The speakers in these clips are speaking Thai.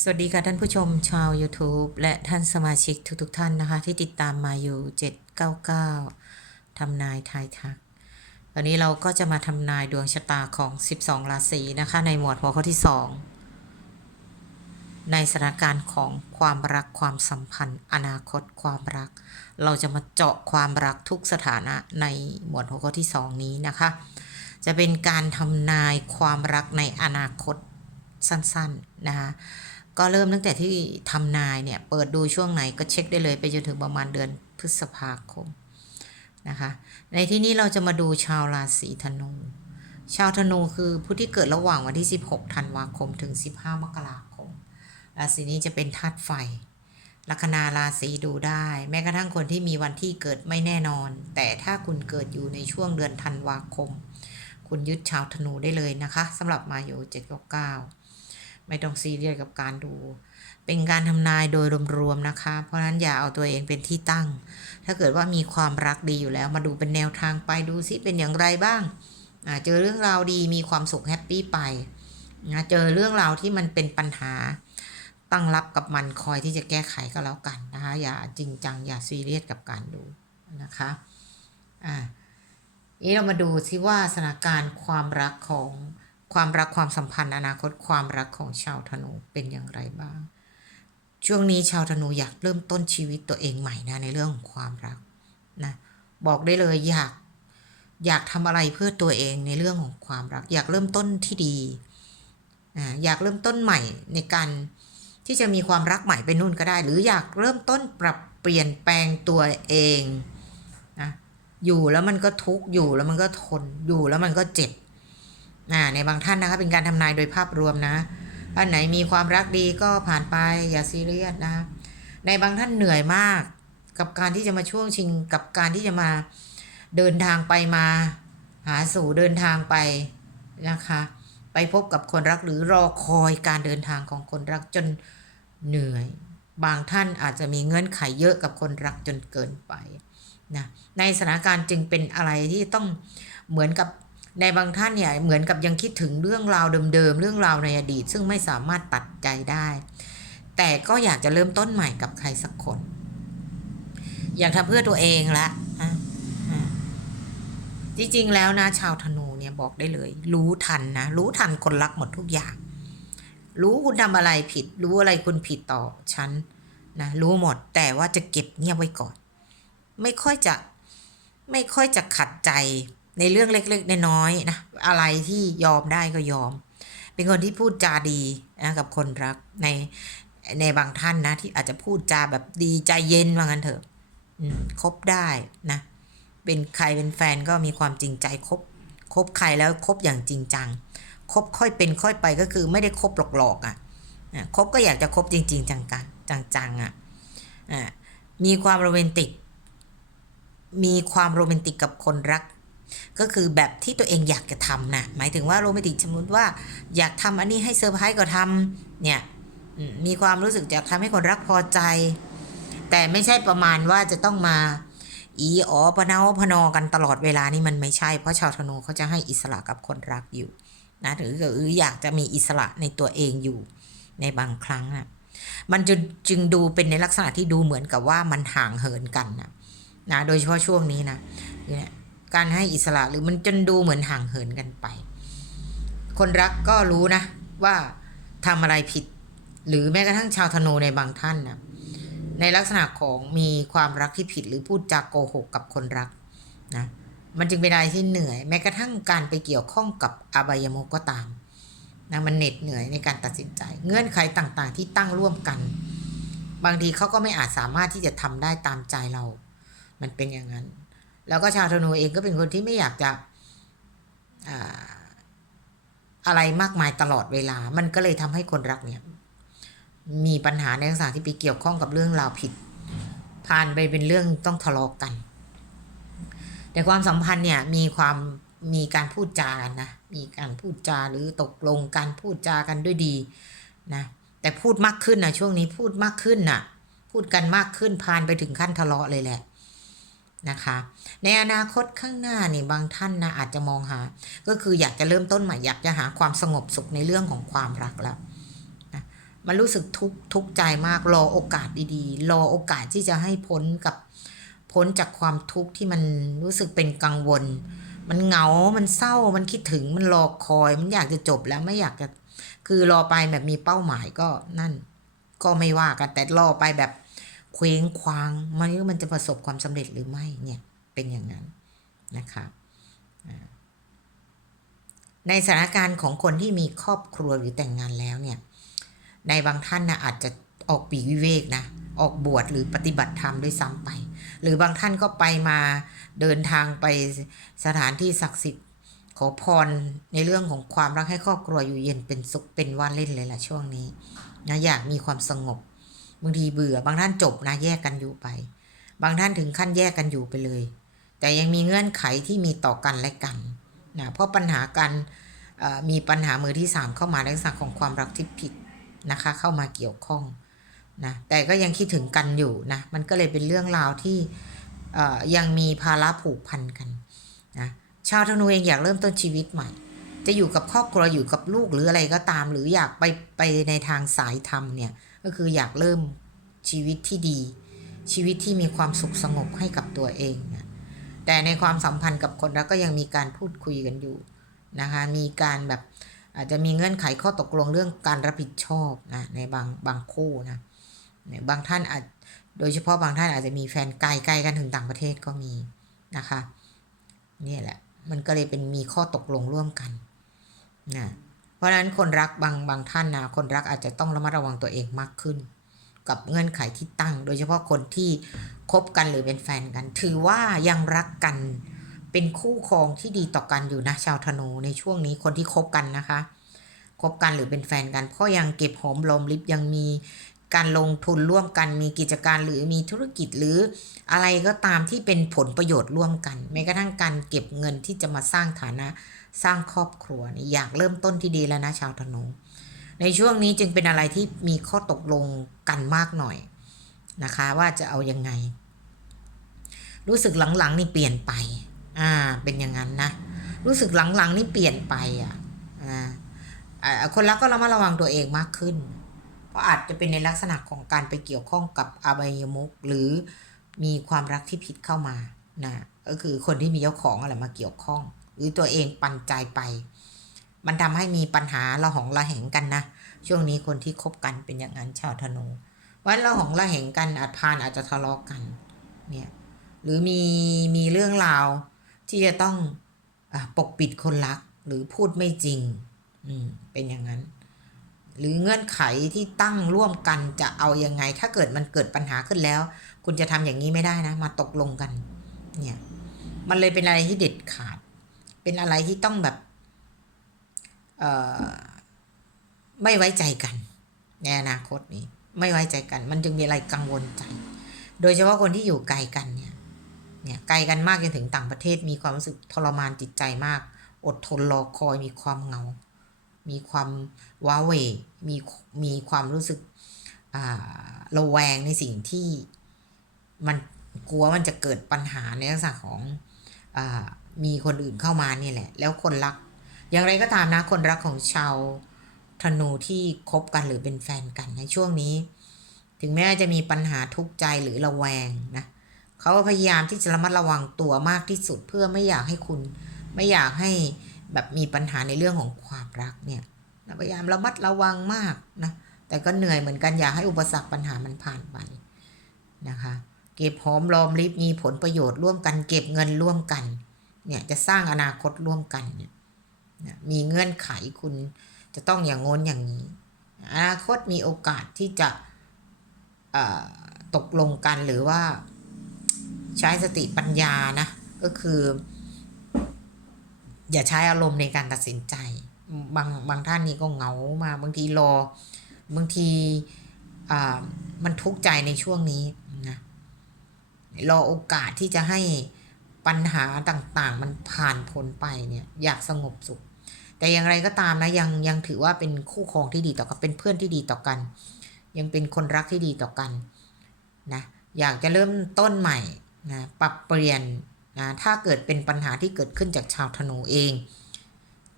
สวัสดีค่ะท่านผู้ชมชาว YouTube และท่านสมาชิกทุกๆทท่านนะคะ ที่ติดตามมาอยู่ 799 ทำนายทายทัก วันนี้เราก็จะมาทำนายดวงชะตาของ 12 ราศีนะคะ ในหมวดหัวข้อที่ 2 ในสถานการณ์ของความรักความสัมพันธ์ อนาคตความรัก เราจะมาเจาะความรักทุกสถานะในหมวดหัวข้อที่ 2 นี้นะคะ จะเป็นการทำนายความรักในอนาคตสั้นๆนะคะ ก็เริ่มตั้งแต่ที่ทำนายเนี่ย เปิดดูช่วงไหนก็เช็คได้เลยไปจนถึงประมาณเดือนพฤษภาคมนะคะ ในที่นี้เราจะมาดูชาวราศีธนู ชาวธนูคือผู้ที่เกิดระหว่างวันที่ 16 ธันวาคมถึง 15 มกราคม ราศีนี้จะเป็นธาตุไฟ ลัคนาราศีดูได้ แม้กระทั่งคนที่มีวันที่เกิดไม่แน่นอน แต่ถ้าคุณเกิดอยู่ในช่วงเดือนธันวาคม คุณยึดชาวธนูได้เลยนะคะสำหรับมาอยู่799 ไม่ต้องซีเรียสกับการดู เป็นการทำนายโดยรวมๆนะคะ เพราะนั้นอย่าเอาตัวเองเป็นที่ตั้ง ถ้าเกิดว่ามีความรักดีอยู่แล้วมาดูเป็นแนวทางไปดูซิเป็นอย่างไรบ้างเจอเรื่องราวดีมีความสุขแฮปปี้ไปนะเจอเรื่องราวที่มันเป็นปัญหาตั้งรับกับมันคอยที่จะแก้ไขก็แล้วกันนะคะ อย่าจริงจัง อย่าซีเรียสกับการดูนะคะอ่านี้เรามาดูซิว่าสถานการณ์ความรักของ ความรักความสัมพันธ์อนาคตความรักของชาวธนูเป็นอย่างไรบ้าง ช่วงนี้ชาวธนูอยากเริ่มต้นชีวิตตัวเองใหม่นะในเรื่องของความรักนะบอกได้เลยอยากอยากทำอะไรเพื่อตัวเองในเรื่องของความรัก อยากเริ่มต้นที่ดีอ่าอยากเริ่มต้นใหม่ในการที่จะมีความรักใหม่ไปนู่นก็ได้ หรืออยากเริ่มต้นปรับเปลี่ยนแปลงตัวเองนะอยู่แล้วมันก็ทุกข์อยู่แล้วมันก็ทนอยู่แล้วมันก็เจ็บ ในบางท่านนะคะเป็นการทำนายโดยภาพรวมนะท่านไหนมีความรักดีก็ผ่านไปอย่าซีเรียสนะ ในบางท่านเหนื่อยมากกับการที่จะมาช่วงชิงกับการที่จะมาเดินทางไปมา หาสู่เดินทางไปนะคะ ไปพบกับคนรักหรือรอคอยการเดินทางของคนรักจนเหนื่อย บางท่านอาจจะมีเงื่อนไขเยอะกับคนรักจนเกินไปนะในสถานการณ์จึงเป็นอะไรที่ต้องเหมือนกับ ในบางท่านเนี่ยเหมือนกับยังคิดถึงเรื่องราวเดิมๆเรื่องราวในอดีต ซึ่งไม่สามารถตัดใจได้ แต่ก็อยากจะเริ่มต้นใหม่กับใครสักคน อยากทำเพื่อตัวเองละอะอะจริงๆแล้วนะชาวธนูเนี่ยบอกได้เลย รู้ทันนะรู้ทันคนรักหมดทุกอย่าง รู้คุณทำอะไรผิด รู้อะไรคุณผิดต่อฉันนะรู้หมดแต่ว่าจะเก็บเงียบไว้ก่อน ไม่ค่อยจะไม่ค่อยจะขัดใจ ในเรื่องเล็กๆน้อยๆนะอะไรที่ยอมได้ก็ยอม เป็นคนที่พูดจาดีนะกับคนรักในในบางท่านนะที่อาจจะพูดจาแบบดีใจเย็นว่างั้นเถอะคบได้นะเป็นใครเป็นแฟนก็มีความจริงใจคบคบใครแล้วคบอย่างจริงจังคบค่อยเป็นค่อยไปก็คือไม่ได้คบหลอกๆอะ่ะคบก็อยากจะคบจริง ๆ จังกันจังๆอะ่ะมีความโรแมนติก มีความโรแมนติกกับคนรัก ก็คือแบบที่ตัวเองอยากจะทำนะหมายถึงว่าโรแมนติกสมมติว่าอยากทำอันนี้ให้เซอร์ไพรส์ก็ทำเนี่ยมีความรู้สึกอยากทำให้คนรักพอใจ แต่ไม่ใช่ประมาณว่าจะต้องมาอีอ๋อพนาพนอกันตลอดเวลานี่มันไม่ใช่ เพราะชาวธนูเขาจะให้อิสระกับคนรักอยู่นะหรือหรืออยากจะมีอิสระในตัวเองอยู่ในบางครั้งนะมันจึงจึงดูเป็นในลักษณะที่ดูเหมือนกับว่ามันห่างเหินกันนะนะโดยเฉพาะช่วงนี้นะเนี่ย การให้อิสระหรือมันจนดูเหมือนห่างเหินกันไป คนรักก็รู้นะว่าทำอะไรผิด หรือแม้กระทั่งชาวธนูในบางท่านนะในลักษณะของมีความรักที่ผิดหรือพูดจาโกหกกับคนรักนะมันจึงเป็นอะไรที่เหนื่อย แม้กระทั่งการไปเกี่ยวข้องกับอบายมุกก็ตามนะมันเหน็ดเหนื่อยในการตัดสินใจ เงื่อนไขต่างๆ ที่ตั้งร่วมกัน บางทีเขาก็ไม่อาจสามารถที่จะทำได้ตามใจเรา มันเป็นอย่างนั้น แล้วก็ชาวธนูเองก็เป็นคนที่ไม่อยากจะอ่าอะไรมากมายตลอดเวลา มันก็เลยทำให้คนรักเนี่ย มีปัญหาในลักษณะที่ไปเกี่ยวข้องกับเรื่องราวผิด ผ่านไปเป็นเรื่องต้องทะเลาะกกัน แต่ความสัมพันธ์เนี่ยมีความมีการพูดจากันนะ มีการพูดจาหรือตกลงการพูดจากันด้วยดีนะ แต่พูดมากขึ้นนะช่วงนี้พูดมากขึ้นน่ะ พูดกันมากขึ้นผ่านไปถึงขั้นทะเลาะเลยแหละ นะคะ ในอนาคตข้างหน้านี่บางท่านนะอาจจะมองหา ก็คืออยากจะเริ่มต้นใหม่อยากจะหาความสงบสุขในเรื่องของความรักแล้วมันรู้สึกทุกทุกใจมากรอโอกาสดีๆ รอโอกาสที่จะให้พ้นกับพ้นจากความทุกข์ที่มันรู้สึกเป็นกังวล มันเหงา มันเศร้า มันคิดถึง มันรอคอย มันอยากจะจบแล้วไม่อยากจะ คือรอไปแบบมีเป้าหมายก็นั่น ก็ไม่ว่ากันแต่รอไปแบบ เคว้งคว้างมันมันจะประสบความสำเร็จหรือไม่เนี่ยเป็นอย่างนั้นนะคะในสถานการณ์ของคนที่มีครอบครัวหรือแต่งงานแล้วเนี่ยในบางท่านนะอาจจะออกปีวิเวกนะออกบวชหรือปฏิบัติธรรมด้วยซ้ำไป หรือบางท่านก็ไปมาเดินทางไปสถานที่ศักดิ์สิทธิ์ขอพรในเรื่องของความรักให้ครอบครัวอยู่เย็นเป็นสุขเป็นว่าเล่นเลยล่ะช่วงนี้นะอยากมีความสงบ บางทีเบื่อบางท่านจบนะแยกกันอยู่ไป บางท่านถึงขั้นแยกกันอยู่ไปเลย แต่ยังมีเงื่อนไขที่มีต่อกันและกันนะเพราะปัญหาการมีปัญหามือที่สามเข้ามาในลักษณะของความรักที่ผิดนะคะ เข้ามาเกี่ยวข้องนะแต่ก็ยังคิดถึงกันอยู่นะมันก็เลยเป็นเรื่องราวที่ยังมีภาระผูกพันกันนะชาวธนูเองอยากเริ่มต้นชีวิตใหม่ จะอยู่กับครอบครัวอยู่กับลูกหรืออะไรก็ตาม หรืออยากไปไปในทางสายธรรมเนี่ย ก็คืออยากเริ่มชีวิตที่ดี ชีวิตที่มีความสุขสงบให้กับตัวเองนะแต่ในความสัมพันธ์กับคนรักก็ยังมีการพูดคุยกันอยู่นะคะมีการแบบอาจจะมีเงื่อนไขข้อตกลงเรื่องการรับผิดชอบนะในบางบางคู่นะเนี่ยบางท่านอาจโดยเฉพาะบางท่านอาจจะมีแฟนไกลไกลกันถึงต่างประเทศก็มีนะคะนี่แหละ มันก็เลยเป็นมีข้อตกลงร่วมกันนะ ราะฉะนั้นคนรักบางบางท่านนะคนรักอาจจะต้องระมัดระวังตัวเองมากขึ้น กับเงื่อนไขที่ตั้ง โดยเฉพาะคนที่คบกันหรือเป็นแฟนกัน ถือว่ายังรักกันเป็นคู่ครองที่ดีต่อกันอยู่นะชาวธนูในช่วงนี้คนที่คบกันนะคะคบกันหรือเป็นแฟนกันเพราะยังเก็บหอมรอมริบยังมีการลงทุนร่วมกันมีกิจการหรือมีธุรกิจหรืออะไรก็ตามที่เป็นผลประโยชน์ร่วมกันแม้กระทั่งการเก็บเงินที่จะมาสร้างฐานะ สร้างครอบครัวนี่อยากเริ่มต้นที่ดีแล้วนะชาวธนูในช่วงนี้จึงเป็นอะไรที่มีข้อตกลงกันมากหน่อยนะคะ ว่าจะเอายังไง รู้สึกหลังๆนี่เปลี่ยนไป อ่า เป็นอย่างนั้นนะ รู้สึกหลังๆนี่เปลี่ยนไปอะอ่าอ่าคนรักก็ระมัดระวังตัวเองมากขึ้น เพราะอาจจะเป็นในลักษณะของการไปเกี่ยวข้องกับอบายมุกหรือมีความรักที่ผิดเข้ามานะก็คือคนที่มีเจ้าของอะไรมาเกี่ยวข้อง หรือตัวเองปันใจไป มันทำให้มีปัญหาระหองระแหงกันนะ ช่วงนี้คนที่คบกันเป็นอย่างนั้นชาวธนูวันระหองระแหงกันอาจพานอาจจะทะเลาะกกันเนี่ยหรือมีมีเรื่องราวที่จะต้องอปกปิดคนรักหรือพูดไม่จริงอืมเป็นอย่างนั้น หรือเงื่อนไขที่ตั้งร่วมกันจะเอายังไง ถ้าเกิดมันเกิดปัญหาขึ้นแล้ว คุณจะทำอย่างนี้ไม่ได้นะ มาตกลงกัน เนี่ย มันเลยเป็นอะไรที่เด็ดขาด เป็นอะไรที่ต้องแบบเอ่อไม่ไว้ใจกันในอนาคตนี้ ไม่ไว้ใจกัน มันจึงมีอะไรกังวลใจ โดยเฉพาะคนที่อยู่ไกลกันเนี่ยเนี่ยไกลกันมากจนถึงต่างประเทศมีความรู้สึกทรมานจิตใจมาก อดทนรอคอยมีความเหงา มีความว้าเหวมีมีความรู้สึกอ่าระแวงในสิ่งที่มันกลัวมันจะเกิดปัญหาในลักษณะของอ่า มีคนอื่นเข้ามานี่แหละ แล้วคนรัก อย่างไรก็ตามนะ คนรักของชาวธนูที่คบกันหรือเป็นแฟนกันในช่วงนี้ ถึงแม้จะมีปัญหาทุกข์ใจหรือระแวงนะเขาพยายามที่จะระมัดระวังตัวมากที่สุดเพื่อไม่อยากให้คุณ ไม่อยากให้แบบมีปัญหาในเรื่องของความรักเนี่ยพยายามระมัดระวังมากนะแต่ก็เหนื่อยเหมือนกันอยากให้อุปสรรคปัญหามันผ่านไปนะคะ เก็บหอมรอมริบมีผลประโยชน์ร่วมกันเก็บเงินร่วมกัน เนี่ยจะสร้างอนาคตร่วมกันเนี่ยมีเงื่อนไขคุณจะต้องอย่างงนอย่างนี้ อนาคตมีโอกาสที่จะตกลงกันหรือว่าใช้สติปัญญานะ ก็คือ อย่าใช้อารมณ์ในการตัดสินใจ บางบางท่านนี่ก็เหงามาบางทีรอ บางทีมันทุกข์ใจในช่วงนี้นะรอโอกาสที่จะให้ ปัญหาต่างๆ มันผ่านพ้นไปเนี่ยอยากสงบสุข แต่อย่างไรก็ตามนะยังยังถือว่าเป็นคู่ครองที่ดีต่อกันเป็นเพื่อนที่ดีต่อกัน ยังเป็นคนรักที่ดีต่อกันนะอยากจะเริ่มต้นใหม่นะปรับเปลี่ยนนะถ้าเกิดเป็นปัญหาที่เกิดขึ้นจากชาวธนูเอง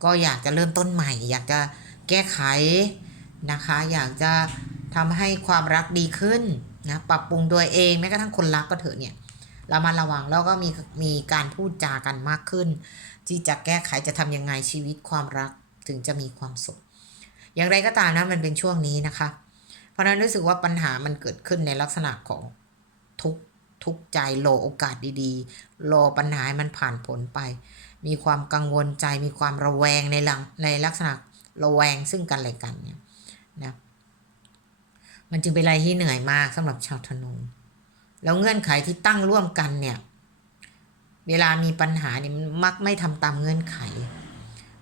ก็อยากจะเริ่มต้นใหม่ อยากจะแก้ไขนะคะ อยากจะทำให้ความรักดีขึ้นนะปรับปรุงตัวเองแม้กระทั่งคนรักก็เถอะเนี่ย รามาระวังแล้วก็มีมีการพูดจากันมากขึ้น ที่จะแก้ไขจะทำยังไงชีวิตความรักถึงจะมีความสุข อย่างไรก็ตามนะมันเป็นช่วงนี้นะคะ เพราะฉะนั้นรู้สึกว่าปัญหามันเกิดขึ้นในลักษณะของทุกทุกใจรอโอกาสดีๆรอปัญหาให้มันผ่านผลไป มีความกังวลใจมีความระแวงในลังในลักษณะระแวงซึ่งกันและกันเนี่ยนะมันจึงเป็นอะไรที่เหนื่อยมากสำหรับชาวธนู แล้วเงื่อนไขที่ตั้งร่วมกันเนี่ย เวลามีปัญหาเนี่ยมันมักไม่ทำตามเงื่อนไข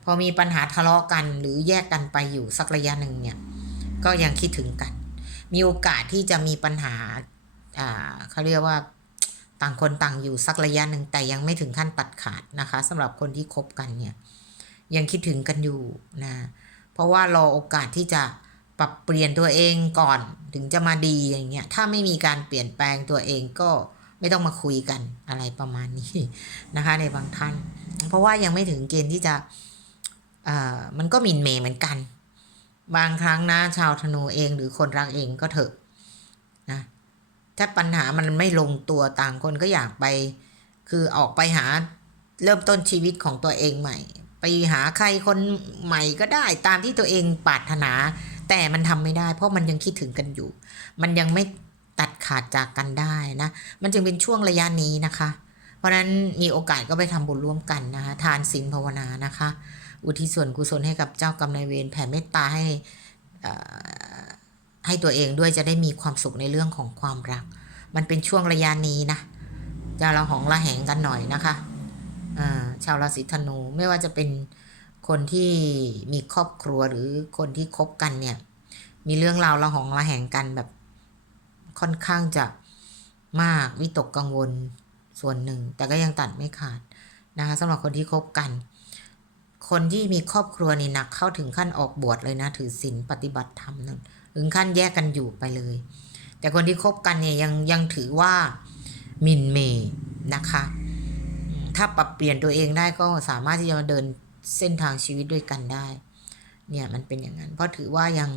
พอมีปัญหาทะเลาะกันหรือแยกกันไปอยู่สักระยะหนึ่งเนี่ย ก็ยังคิดถึงกัน มีโอกาสที่จะมีปัญหาอ่าเขาเรียกว่าต่างคนต่างอยู่สักระยะหนึ่งแต่ยังไม่ถึงขั้นตัดขาดนะคะสำหรับคนที่คบกันเนี่ย ยังคิดถึงกันอยู่นะ เพราะว่ารอโอกาสที่จะ ปรับเปลี่ยนตัวเองก่อนถึงจะมาดีอย่างเงี้ยถ้าไม่มีการเปลี่ยนแปลงตัวเองก็ไม่ต้องมาคุยกันอะไรประมาณนี้นะคะ ในบางท่าน เพราะว่ายังไม่ถึงเกณฑ์ที่จะเอ่อมันก็มินเมเหมือนกัน บางครั้งนะชาวธนูเองหรือคนรักเองก็เถอะนะถ้าปัญหามันไม่ลงตัวต่างคนก็อยากไป คือออกไปหาเริ่มต้นชีวิตของตัวเองใหม่ ไปหาใครคนใหม่ก็ได้ตามที่ตัวเองปรารถนา แต่มันทำไม่ได้เพราะมันยังคิดถึงกันอยู่ มันยังไม่ตัดขาดจากกันได้นะ มันจึงเป็นช่วงระยะนี้นะคะ เพราะฉะนั้นมีโอกาสก็ไปทำบุญร่วมกันนะคะ ทานศีลภาวนานะคะ อุทิศส่วนกุศลให้กับเจ้ากรรมนายเวรแผ่เมตตาให้ให้ตัวเองด้วยจะได้มีความสุขในเรื่องของความรัก มันเป็นช่วงระยะนี้นะ จะเราหองระแหงกันหน่อยนะคะชาวราศีธนูไม่ว่าจะเป็น คนที่มีครอบครัวหรือคนที่คบกันเนี่ย มีเรื่องราวระหองระแหงกันแบบค่อนข้างจะมากวิตกกังวลส่วนหนึ่ง แต่ก็ยังตัดไม่ขาดนะคะสำหรับคนที่คบกัน คนที่มีครอบครัวนี่หนักเข้าถึงขั้นออกบวชเลยนะ ถือศีลปฏิบัติธรรมนั่นถึงขั้นแยกกันอยู่ไปเลย แต่คนที่คบกันเนี่ยยังยังถือว่ามินเมย์นะคะ ถ้าปรับเปลี่ยนตัวเองได้ก็สามารถที่จะมาเดิน เส้นทางชีวิตด้วยกันได้ เนี่ยมันเป็นอย่างนั้น เพราะถือว่ายัง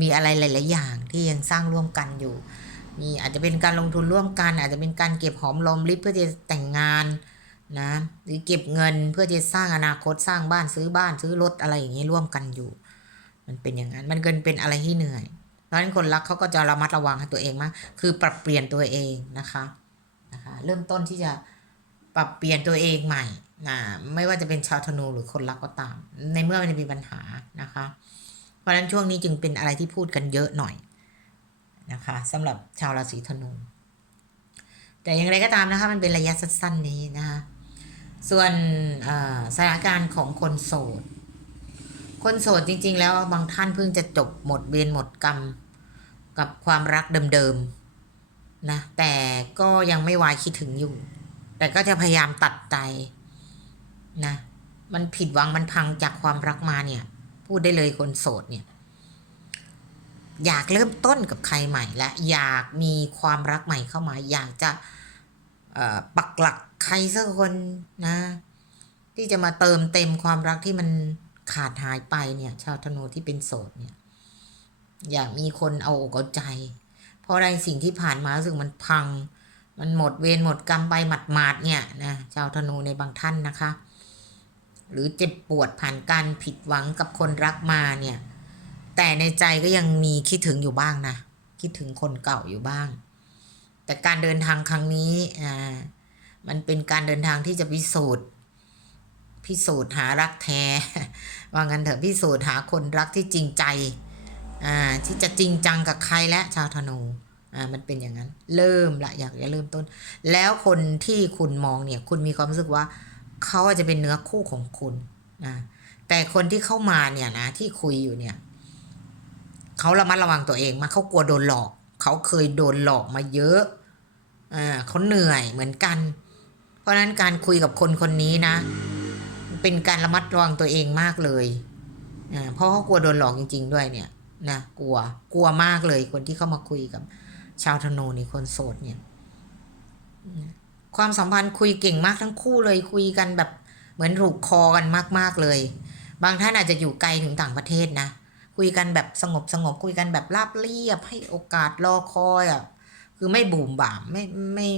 มีอะไรหลาย ๆ อย่างที่ยังสร้างร่วมกันอยู่ มีอาจจะเป็นการลงทุนร่วมกัน อาจจะเป็นการเก็บหอมรอมริบเพื่อจะแต่งงานนะหรือเก็บเงินเพื่อจะสร้างอนาคตสร้างบ้านซื้อบ้านซื้อรถอะไรอย่างนี้ร่วมกันอยู่ มันเป็นอย่างนั้นมันเกินเป็นอะไรที่เหนื่อยเพราะฉะนั้นคนรักเขาก็จะระมัดระวังให้ตัวเองมาก คือปรับเปลี่ยนตัวเองนะคะนะคะ เริ่มต้นที่จะ ปรับเปลี่ยนตัวเองใหม่นะไม่ว่าจะเป็นชาวธนูหรือคนรักก็ตาม ในเมื่อมันมีปัญหานะคะ เพราะฉะนั้นช่วงนี้จึงเป็นอะไรที่พูดกันเยอะหน่อยนะคะสำหรับชาวราศีธนู แต่อย่างไรก็ตามนะคะมันเป็นระยะสั้นๆนี้นะคะส่วนสถานการณ์ของคนโสด คนโสดจริง ๆ แล้วบางท่านเพิ่งจะจบหมดเวรหมดกรรมกับความรักเดิมๆนะแต่ก็ยังไม่วายคิดถึงอยู่ แต่ก็จะพยายามตัดใจนะ มันผิดหวังมันพังจากความรักมาเนี่ย พูดได้เลยคนโสดเนี่ย อยากเริ่มต้นกับใครใหม่ และอยากมีความรักใหม่เข้ามา อยากจะปักหลักใครสักคนนะ ที่จะมาเติมเต็มความรักที่มันขาดหายไปเนี่ย ชาวธนูที่เป็นโสดเนี่ย อยากมีคนเอาอกเอาใจ เพราะอะไรสิ่งที่ผ่านมารู้สึกมันพัง มันหมดเวรหมดกรรมไปหมาดๆเนี่ยนะชาวธนูในบางท่านนะคะ หรือเจ็บปวดผ่านการผิดหวังกับคนรักมาเนี่ย แต่ในใจก็ยังมีคิดถึงอยู่บ้างนะ คิดถึงคนเก่าอยู่บ้าง แต่การเดินทางครั้งนี้อ่ามันเป็นการเดินทางที่จะพิสูจน์พิสูจน์หารักแท้ว่างั้นเถอะพิสูจน์หาคนรักที่จริงใจอ่าที่จะจริงจังกับใครและชาวธนู อ่ามันเป็นอย่างนั้น เริ่มละอยากจะเริ่มต้น แล้วคนที่คุณมองเนี่ย คุณมีความรู้สึกว่าเขาอาจจะเป็นเนื้อคู่ของคุณนะแต่คนที่เข้ามาเนี่ยนะที่คุยอยู่เนี่ยเขาระมัดระวังตัวเองมาเขากลัวโดนหลอก เขาเคยโดนหลอกมาเยอะอ่าเขาเหนื่อยเหมือนกัน เพราะฉะนั้นการคุยกับคนคนนี้นะ เป็นการระมัดระวังตัวเองมากเลยอ่าเพราะเขากลัวโดนหลอกจริง ๆ ด้วยเนี่ยนะกลัวกลัวมากเลยคนที่เข้ามาคุยกับ ชาวธนูนี่คนโสดเนี่ยความสัมพันธ์คุยเก่งมากทั้งคู่เลยคุยกันแบบเหมือนถูกคอกันมากๆเลย บางท่านอาจจะอยู่ไกลถึงต่างประเทศนะ คุยกันแบบสงบสงบคุยกันแบบราบเรียบ ให้โอกาสรอคอยอะคือไม่บูมบ่ามไม่ไม่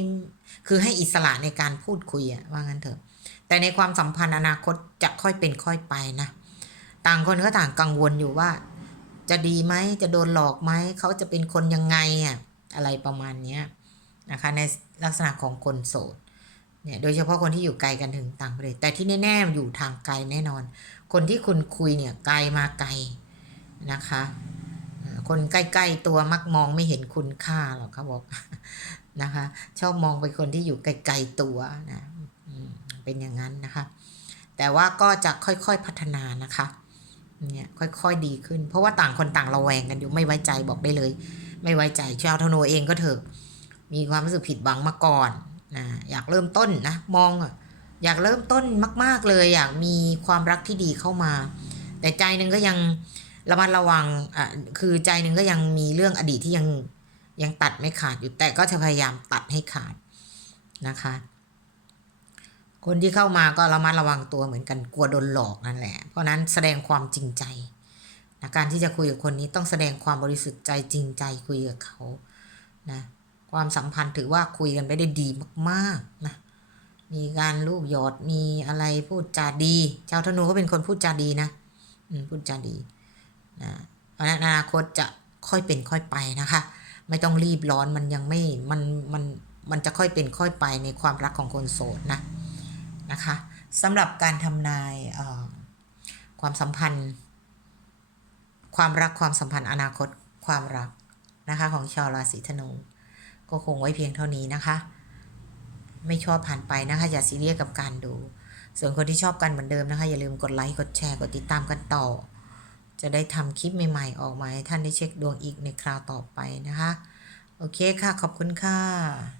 คือให้อิสระในการพูดคุยอะว่างั้นเถอะ แต่ในความสัมพันธ์อนาคตจะค่อยเป็นค่อยไปนะ ต่างคนก็ต่างกังวลอยู่ว่า จะดีไหมจะโดนหลอกไหมเขาจะเป็นคนยังไงอะ อะไรประมาณนี้นะคะในลักษณะของคนโสดเนี่ยโดยเฉพาะคนที่อยู่ไกลกันถึงต่างประเทศแต่ที่แน่ๆอยู่ทางไกลแน่นอน คนที่คุณคุยเนี่ยไกลมาไกลนะคะคนใกล้ๆตัวมักมองไม่เห็นคุณค่าหรอกเขาบอกนะคะชอบมองไปคนที่อยู่ไกลๆตัวนะเป็นอย่างนั้นนะคะ แต่ว่าก็จะค่อยๆพัฒนานะคะเนี่ยค่อยๆดีขึ้น เพราะว่าต่างคนต่างระแวงกันอยู่ไม่ไว้ใจบอกได้เลย ไม่ไว้ใจชาวธนูเองก็เถอะมีความรู้สึกผิดหวังมาก่อนนะอยากเริ่มต้นนะมองอะอยากเริ่มต้นมาก ๆเลย อยากมีความรักที่ดีเข้ามา แต่ใจหนึ่งก็ยังระมัดระวังอะคือใจหนึ่งก็ยังมีเรื่องอดีตที่ยังยังตัดไม่ขาดอยู่แต่ก็จะพยายามตัดให้ขาดนะคะ คนที่เข้ามาก็ระมัดระวังตัวเหมือนกันกลัวโดนหลอกนั่นแหละ เพราะนั้นแสดงความจริงใจ นะการที่จะคุยกับคนนี้ต้องแสดงความบริสุทธิ์ใจจริงใจคุยกับเขานะความสัมพันธ์ถือว่าคุยกันไปได้ดีมากๆนะมีการลูกหยอดมีอะไรพูดจาดี ชาวธนูก็เป็นคนพูดจาดีนะพูดจาดีนะเพราะนั้นอนาคตจะค่อยเป็นค่อยไปนะคะ ไม่ต้องรีบร้อนมันยังไม่มันมันมันจะค่อยเป็นค่อยไปในความรักของคนโสดนะนะคะสำหรับการทำนายความสัมพันธ์ ความรักความสัมพันธ์อนาคตความรักนะคะ ของชาวราศีธนู ก็คงไว้เพียงเท่านี้นะคะ ไม่ชอบผ่านไปนะคะ อย่าซีเรียสกับการดู ส่วนคนที่ชอบกันเหมือนเดิมนะคะ อย่าลืมกดไลค์กดแชร์กดติดตามกันต่อ จะได้ทำคลิปใหม่ๆ ออกมาให้ท่านได้เช็คดวงอีกในคราวต่อไปนะคะ โอเคค่ะ ขอบคุณค่ะ